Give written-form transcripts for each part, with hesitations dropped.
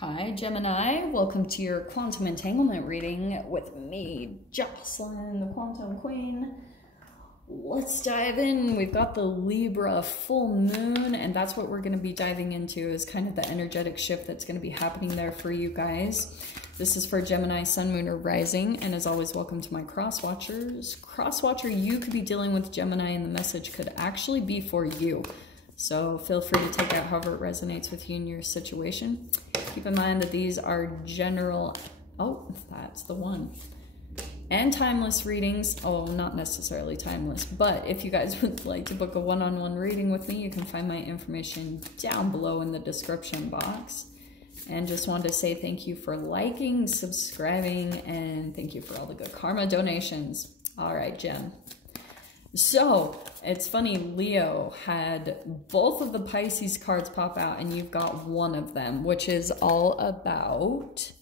Hi Gemini, welcome to your quantum entanglement reading with me, Jocelyn, the Quantum Queen. Let's dive in. We've got the Libra full moon, and that's what we're going to be diving into, is kind of the energetic shift that's going to be happening there for you guys. This is for Gemini, Sun, Moon, or Rising, and as always, welcome to my cross watchers. Cross watcher, you could be dealing with Gemini, and the message could actually be for you. So feel free to take out however it resonates with you in your situation. Keep in mind that these are general, oh, that's the one, and timeless readings. Oh, not necessarily timeless, but if you guys would like to book a one-on-one reading with me, you can find my information down below in the description box. And just wanted to say thank you for liking, subscribing, and thank you for all the good karma donations. All right, Gem. So it's funny, Leo had both of the Pisces cards pop out, and you've got one of them, which is all about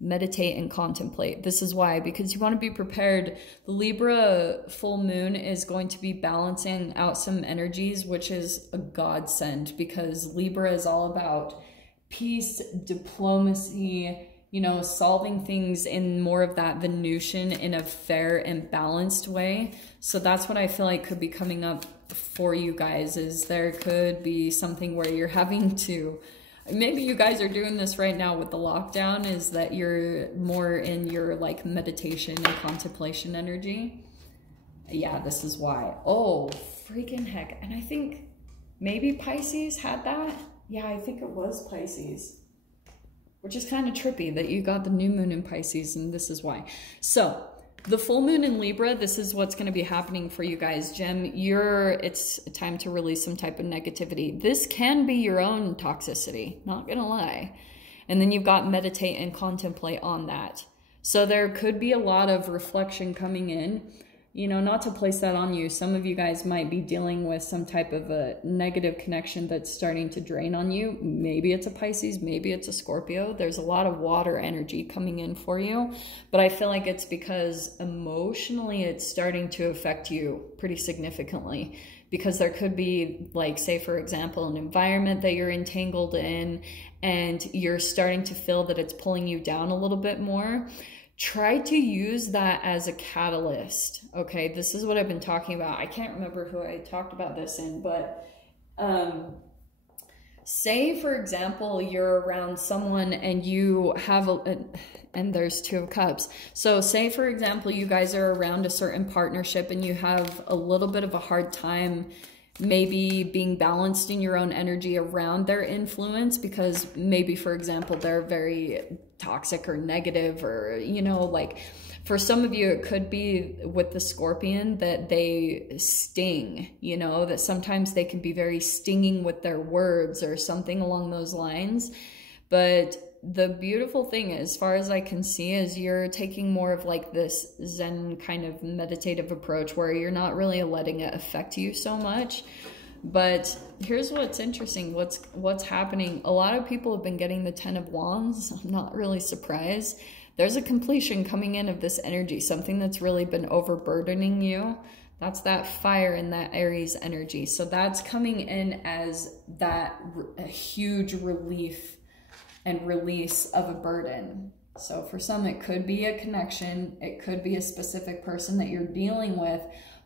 meditate and contemplate. This is why, because you want to be prepared. The Libra full moon is going to be balancing out some energies, which is a godsend, because Libra is all about peace, diplomacy, you know, solving things in more of that Venusian in a fair and balanced way. So that's what I feel like could be coming up for you guys, is there could be something where you're having to, maybe you guys are doing this right now with the lockdown, is that you're more in your like meditation and contemplation energy. Yeah, this is why. Oh, freaking heck. And I think maybe Pisces had that. Yeah, I think it was Pisces. Which is kind of trippy that you got the new moon in Pisces, and this is why. So the full moon in Libra, this is what's going to be happening for you guys. Gem, it's time to release some type of negativity. This can be your own toxicity, not going to lie. And then you've got meditate and contemplate on that. So there could be a lot of reflection coming in. You know, not to place that on you, some of you guys might be dealing with some type of a negative connection that's starting to drain on you. Maybe it's a Pisces, maybe it's a Scorpio. There's a lot of water energy coming in for you, but I feel like it's because emotionally it's starting to affect you pretty significantly, because there could be, like, say for example, an environment that you're entangled in and you're starting to feel that it's pulling you down a little bit more. Try to use that as a catalyst. Okay, this is what I've been talking about. I can't remember who I talked about this in, but say for example you're around someone and you have and there's Two of Cups. So say for example you guys are around a certain partnership and you have a little bit of a hard time maybe being balanced in your own energy around their influence, because maybe for example they're very toxic or negative, or you know, like for some of you it could be with the Scorpion that they sting, you know, that sometimes they can be very stinging with their words or something along those lines. But the beautiful thing, as far as I can see, is you're taking more of like this Zen kind of meditative approach where you're not really letting it affect you so much. But here's what's interesting, what's happening. A lot of people have been getting the Ten of Wands. I'm not really surprised. There's a completion coming in of this energy, something that's really been overburdening you. That's that fire and that Aries energy. So that's coming in as that a huge relief and release of a burden. So for some, it could be a connection. It could be a specific person that you're dealing with.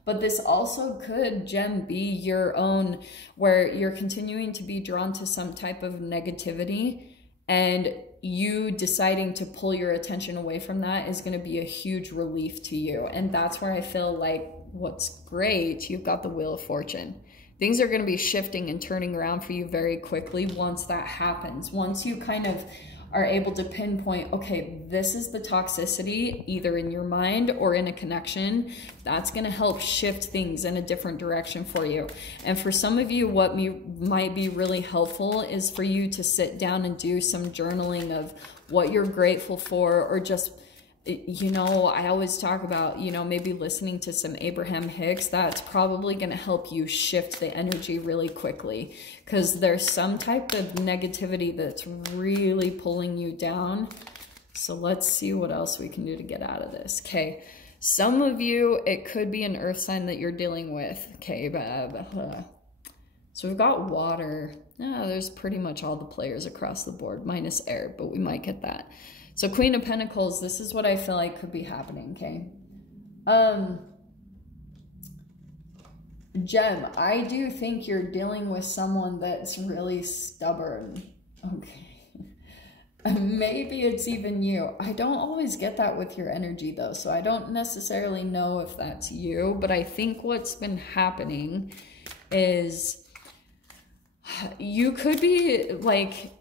But this also could, Gem, be your own, where you're continuing to be drawn to some type of negativity, and you deciding to pull your attention away from that is going to be a huge relief to you. And that's where I feel like what's great, you've got the Wheel of Fortune. Things are going to be shifting and turning around for you very quickly once that happens. Once you kind of are able to pinpoint, okay, this is the toxicity, either in your mind or in a connection, that's going to help shift things in a different direction for you. And for some of you, what might be really helpful is for you to sit down and do some journaling of what you're grateful for, or just, you know, I always talk about, you know, maybe listening to some Abraham Hicks. That's probably going to help you shift the energy really quickly, because there's some type of negativity that's really pulling you down. So let's see what else we can do to get out of this. Okay, some of you, it could be an earth sign that you're dealing with. Okay, So we've got water. There's pretty much all the players across the board, minus air, but we might get that. So Queen of Pentacles, this is what I feel like could be happening, okay? Gem, I do think you're dealing with someone that's really stubborn, okay? Maybe it's even you. I don't always get that with your energy though, so I don't necessarily know if that's you, but I think what's been happening is you could be like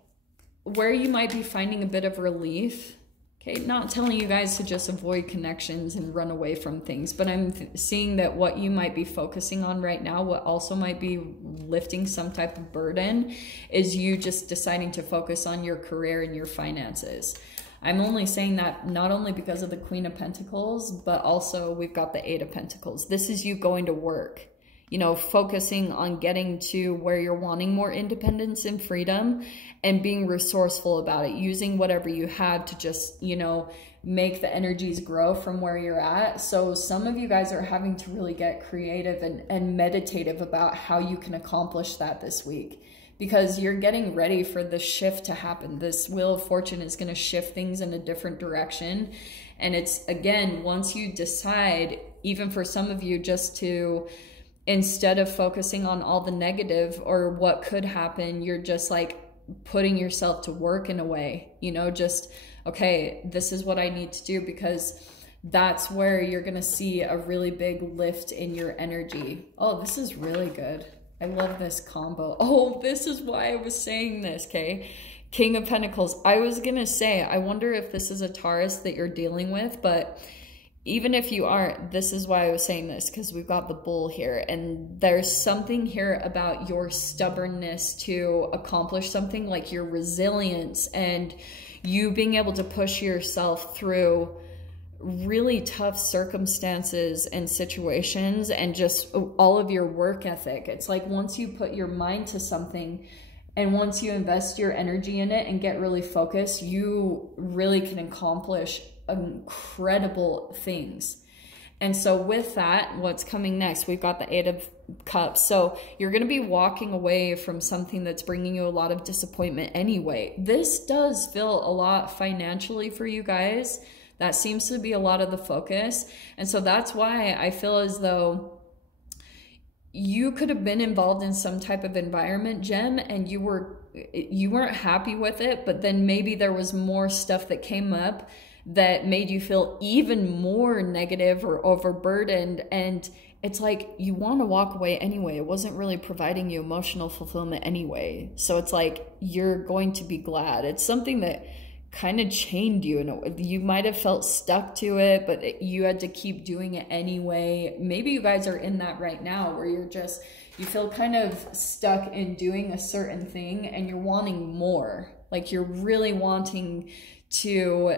where you might be finding a bit of relief. Okay, not telling you guys to just avoid connections and run away from things, but I'm seeing that what you might be focusing on right now, what also might be lifting some type of burden, is you just deciding to focus on your career and your finances. I'm only saying that not only because of the Queen of Pentacles, but also we've got the Eight of Pentacles. This is you going to work, you know, focusing on getting to where you're wanting more independence and freedom and being resourceful about it, using whatever you have to just, you know, make the energies grow from where you're at. So some of you guys are having to really get creative and meditative about how you can accomplish that this week, because you're getting ready for the shift to happen. This Wheel of Fortune is going to shift things in a different direction. And it's, again, once you decide, even for some of you, just to, instead of focusing on all the negative or what could happen, you're just like putting yourself to work in a way, you know, just, okay, this is what I need to do, because that's where you're going to see a really big lift in your energy. Oh, this is really good. I love this combo. Oh, this is why I was saying this, okay? King of Pentacles. I was going to say, I wonder if this is a Taurus that you're dealing with, but even if you aren't, this is why I was saying this, because we've got the Bull here, and there's something here about your stubbornness to accomplish something, like your resilience and you being able to push yourself through really tough circumstances and situations, and just all of your work ethic. It's like once you put your mind to something and once you invest your energy in it and get really focused, you really can accomplish incredible things. And so with that, what's coming next? We've got the Eight of Cups. So you're going to be walking away from something that's bringing you a lot of disappointment anyway. This does feel a lot financially for you guys. That seems to be a lot of the focus. And so that's why I feel as though you could have been involved in some type of environment, Gem, and you weren't happy with it, but then maybe there was more stuff that came up that made you feel even more negative or overburdened, and it's like you want to walk away anyway. It wasn't really providing you emotional fulfillment anyway, so it's like you're going to be glad. It's something that kind of chained you, and you might have felt stuck to it, but you had to keep doing it anyway. Maybe you guys are in that right now where you feel kind of stuck in doing a certain thing and you're wanting more, like you're really wanting to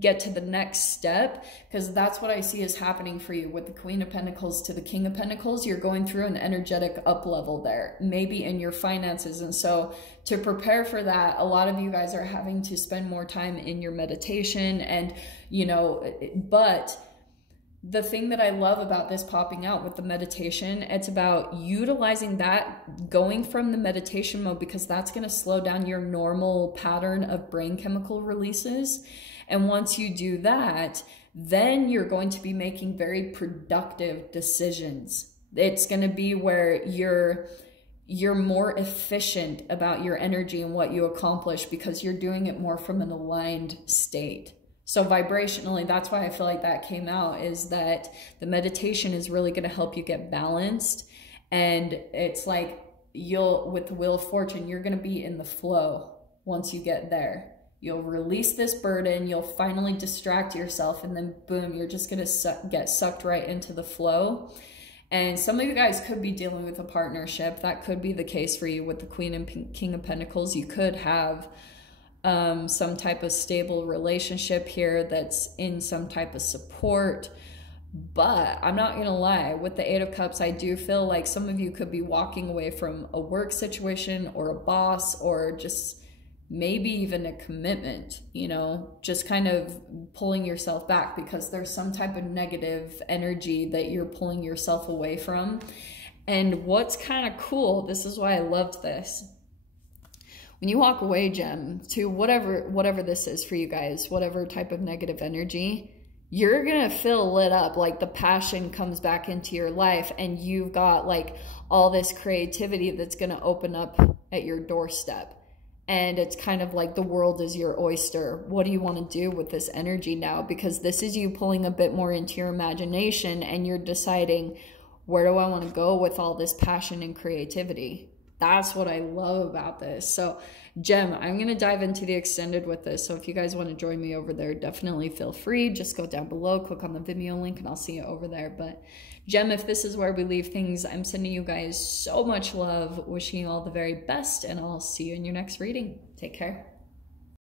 get to the next step, because that's what I see is happening for you with the Queen of Pentacles to the King of Pentacles. You're going through an energetic up level there, maybe in your finances. And so to prepare for that, a lot of you guys are having to spend more time in your meditation and, you know, but the thing that I love about this popping out with the meditation, it's about utilizing that, going from the meditation mode, because that's going to slow down your normal pattern of brain chemical releases. And once you do that, then you're going to be making very productive decisions. It's going to be where you're more efficient about your energy and what you accomplish, because you're doing it more from an aligned state. So vibrationally, that's why I feel like that came out, is that the meditation is really going to help you get balanced. And it's like with the Wheel of Fortune, you're going to be in the flow once you get there. You'll release this burden, you'll finally distract yourself, and then boom, you're just going to get sucked right into the flow. And some of you guys could be dealing with a partnership. That could be the case for you with the Queen and King of Pentacles. You could have some type of stable relationship here that's in some type of support. But I'm not going to lie, with the Eight of Cups, I do feel like some of you could be walking away from a work situation or a boss, or just maybe even a commitment, you know, just kind of pulling yourself back because there's some type of negative energy that you're pulling yourself away from. And what's kind of cool, this is why I loved this. When you walk away, Gem, to whatever this is for you guys, whatever type of negative energy, you're gonna feel lit up, like the passion comes back into your life, and you've got like all this creativity that's gonna open up at your doorstep. And it's kind of like the world is your oyster. What do you want to do with this energy now? Because this is you pulling a bit more into your imagination, and you're deciding, where do I want to go with all this passion and creativity? That's what I love about this. So, Gem, I'm going to dive into the extended with this. So if you guys want to join me over there, definitely feel free. Just go down below, click on the Vimeo link, and I'll see you over there. But Gem, if this is where we leave things, I'm sending you guys so much love, wishing you all the very best, and I'll see you in your next reading. Take care.